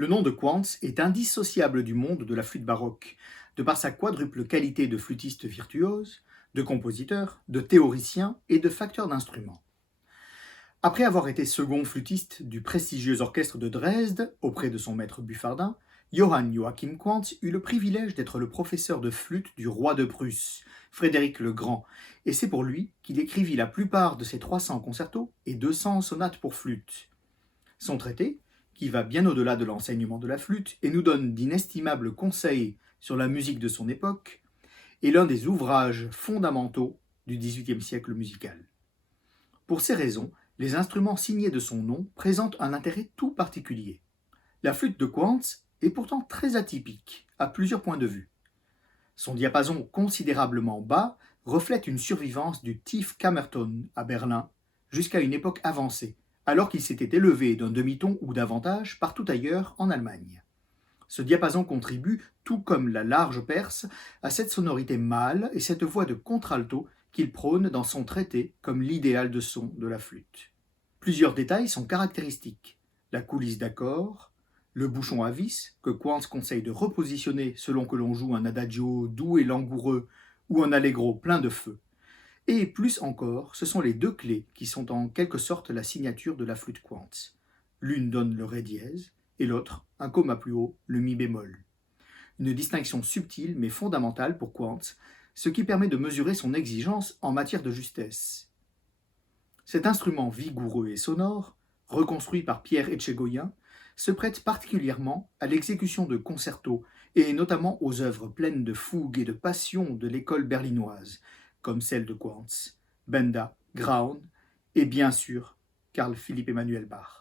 Le nom de Quantz est indissociable du monde de la flûte baroque, de par sa quadruple qualité de flûtiste virtuose, de compositeur, de théoricien et de facteur d'instruments. Après avoir été second flûtiste du prestigieux orchestre de Dresde auprès de son maître buffardin, Johann Joachim Quantz eut le privilège d'être le professeur de flûte du roi de Prusse, Frédéric le Grand, et c'est pour lui qu'il écrivit la plupart de ses 300 concertos et 200 sonates pour flûte. Son traité, qui va bien au-delà de l'enseignement de la flûte et nous donne d'inestimables conseils sur la musique de son époque, est l'un des ouvrages fondamentaux du XVIIIe siècle musical. Pour ces raisons, les instruments signés de son nom présentent un intérêt tout particulier. La flûte de Quantz est pourtant très atypique, à plusieurs points de vue. Son diapason considérablement bas reflète une survivance du Tiefkammerton à Berlin jusqu'à une époque avancée, alors qu'il s'était élevé d'un demi-ton ou davantage partout ailleurs en Allemagne. Ce diapason contribue, tout comme la large perce, à cette sonorité mâle et cette voix de contralto qu'il prône dans son traité comme l'idéal de son de la flûte. Plusieurs détails sont caractéristiques. La coulisse d'accord, le bouchon à vis, que Quantz conseille de repositionner selon que l'on joue un adagio doux et langoureux ou un allegro plein de feu. Et plus encore, ce sont les deux clés qui sont en quelque sorte la signature de la flûte Quantz. L'une donne le ré dièse et l'autre, un comma plus haut, le mi bémol. Une distinction subtile mais fondamentale pour Quantz, ce qui permet de mesurer son exigence en matière de justesse. Cet instrument vigoureux et sonore, reconstruit par Pierre Etchegoyen, se prête particulièrement à l'exécution de concertos et notamment aux œuvres pleines de fougue et de passion de l'école berlinoise, comme celle de Quantz, Benda, Graun et bien sûr Carl Philipp Emanuel Bach.